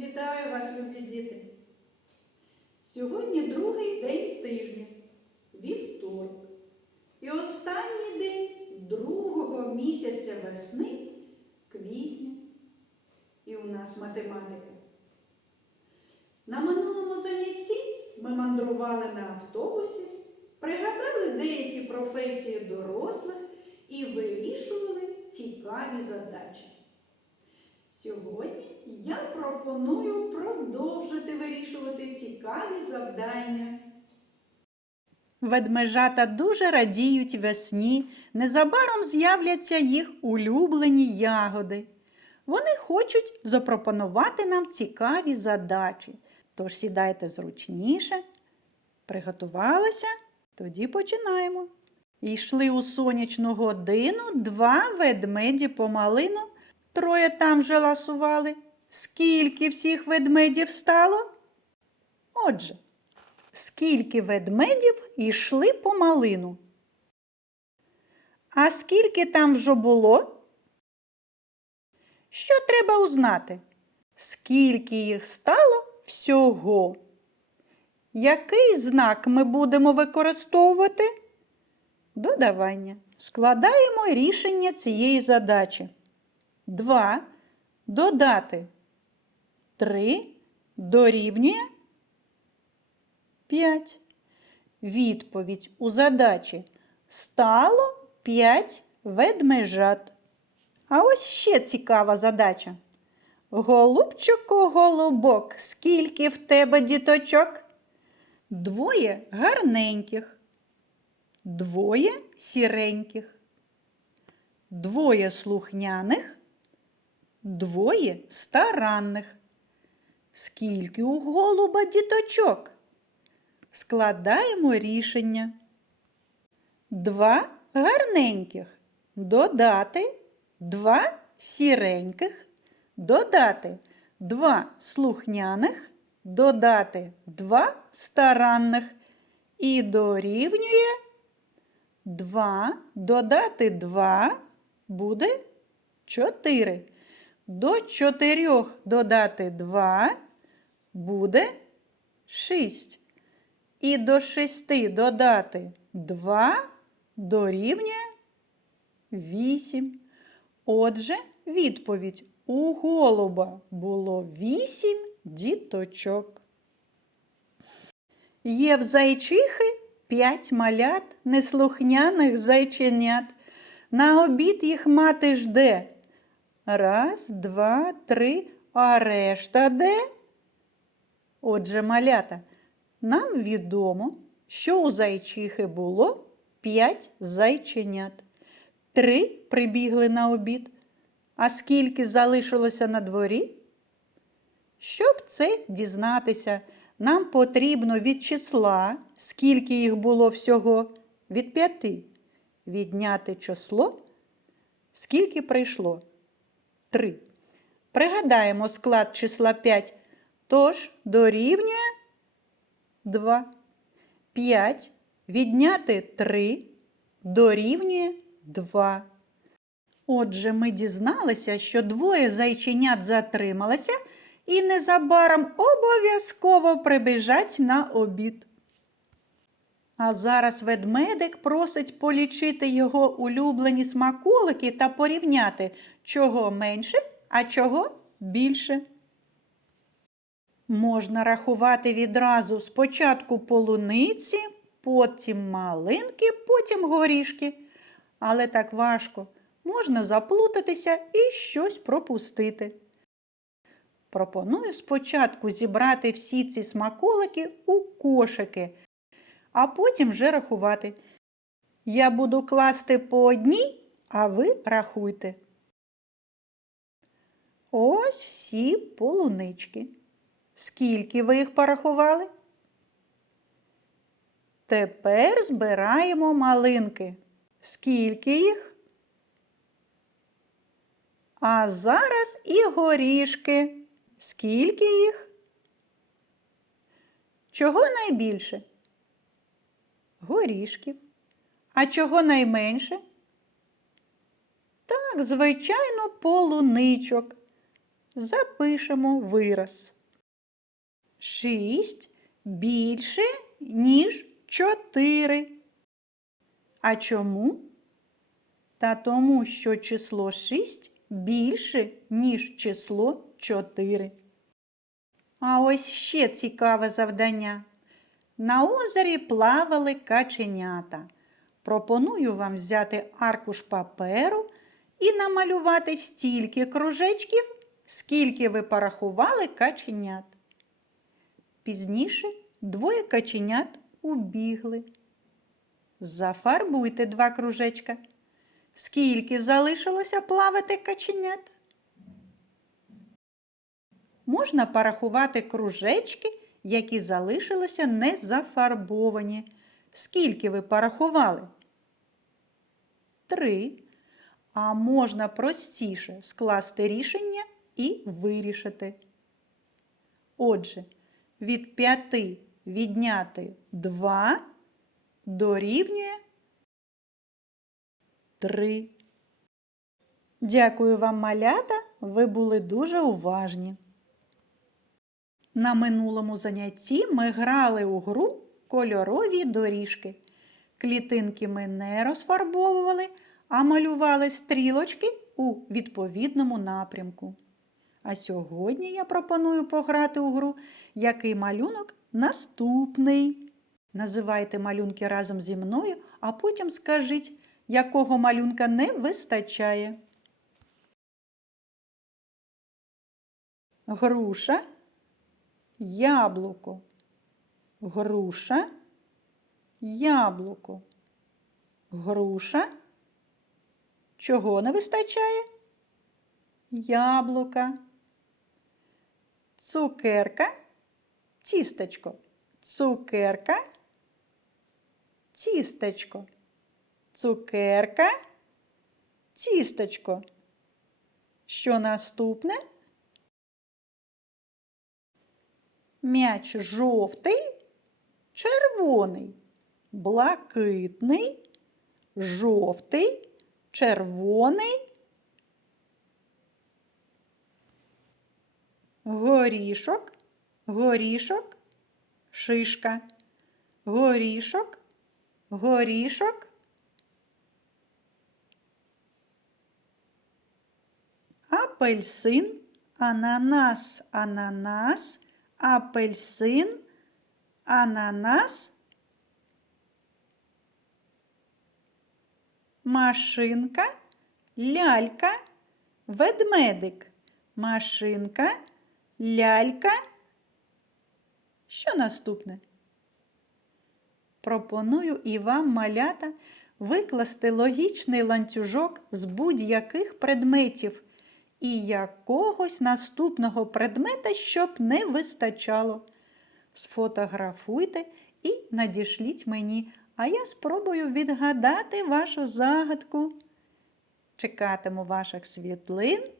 Вітаю вас, любі діти! Сьогодні другий день тижня, вівторок. І останній день другого місяця весни квітня. І у нас математика. На минулому занятті ми мандрували на автобусі, пригадали деякі професії дорослих і вирішували цікаві задачі. Пропоную продовжити вирішувати цікаві завдання. Ведмежата дуже радіють весні, незабаром з'являться їх улюблені ягоди. Вони хочуть запропонувати нам цікаві задачі. Тож сідайте зручніше, приготувалися, тоді починаємо. Йшли у сонячну годину два ведмеді по малину. Троє там же ласували. Скільки всіх ведмедів стало? Отже, скільки ведмедів йшли по малину? А скільки там вже було? Що треба узнати? Скільки їх стало всього? Який знак ми будемо використовувати? Додавання. Складаємо рішення цієї задачі. 2 додати 3 дорівнює 5. Відповідь у задачі стало 5 ведмежат. А ось ще цікава задача. Голубчику, голубок, скільки в тебе діточок? Двоє гарненьких, двоє сіреньких, двоє слухняних, двоє старанних. Скільки у голуба діточок? Складаємо рішення. Два гарненьких додати два сіреньких, додати два слухняних, додати два старанних і дорівнює 2 додати 2 буде 4. До 4 додати 2 буде 6. І до 6 додати 2 дорівнює 8. Отже, відповідь у голуба було 8 діточок. Є в зайчихи п'ять малят неслухняних зайченят. На обід їх мати жде. Раз, два, три, а решта де? Отже, малята, нам відомо, що у зайчихи було п'ять зайченят. Три прибігли на обід. А скільки залишилося на дворі? Щоб це дізнатися, нам потрібно від числа, скільки їх було всього, від п'яти. Відняти число, скільки прийшло? Три. Пригадаємо склад числа 5, тож дорівнює 2. 5 відняти 3 дорівнює 2. Отже, ми дізналися, що двоє зайченят затрималися і незабаром обов'язково прибіжать на обід. А зараз ведмедик просить полічити його улюблені смаколики та порівняти, чого менше, а чого більше. Можна рахувати відразу спочатку полуниці, потім малинки, потім горішки. Але так важко, можна заплутатися і щось пропустити. Пропоную спочатку зібрати всі ці смаколики у кошики, а потім вже рахувати. Я буду класти по одній, а ви рахуйте. Ось всі полунички. Скільки ви їх порахували? Тепер збираємо малинки. Скільки їх? А зараз і горішки. Скільки їх? Чого найбільше? Горішків. А чого найменше? Так, звичайно, полуничок. запишемо вираз. 6 більше, ніж 4. А чому? Та тому, що число 6 більше, ніж число 4. А ось ще цікаве завдання. На озері плавали каченята. Пропоную вам взяти аркуш паперу і намалювати стільки кружечків, скільки ви порахували каченят. Пізніше двоє каченят убігли. Зафарбуйте два кружечка. Скільки залишилося плавати каченят? Можна порахувати кружечки, які залишилися не зафарбовані. Скільки ви порахували? Три. А можна простіше скласти рішення і вирішити. Отже, від 5 відняти 2 дорівнює 3. Дякую вам, малята, ви були дуже уважні. На минулому занятті ми грали у гру кольорові доріжки. Клітинки ми не розфарбовували, а малювали стрілочки у відповідному напрямку. А сьогодні я пропоную пограти у гру, який малюнок наступний. Називайте малюнки разом зі мною, а потім скажіть, якого малюнка не вистачає. Груша, яблуко, груша, яблуко, груша. Чого не вистачає? Яблука. Цукерка, тістечко, цукерка, тістечко, цукерка, тістечко. Що наступне? М'яч жовтий, червоний, блакитний, жовтий, червоний. Горішок, горішок, шишка, горішок, горішок. Апельсин, ананас, ананас, апельсин, ананас. Машинка, лялька, ведмедик. Машинка, лялька. Що наступне? Пропоную і вам, малята, викласти логічний ланцюжок з будь-яких предметів і якогось наступного предмета, щоб не вистачало. Сфотографуйте і надішліть мені, а я спробую відгадати вашу загадку. Чекатиму ваших світлин.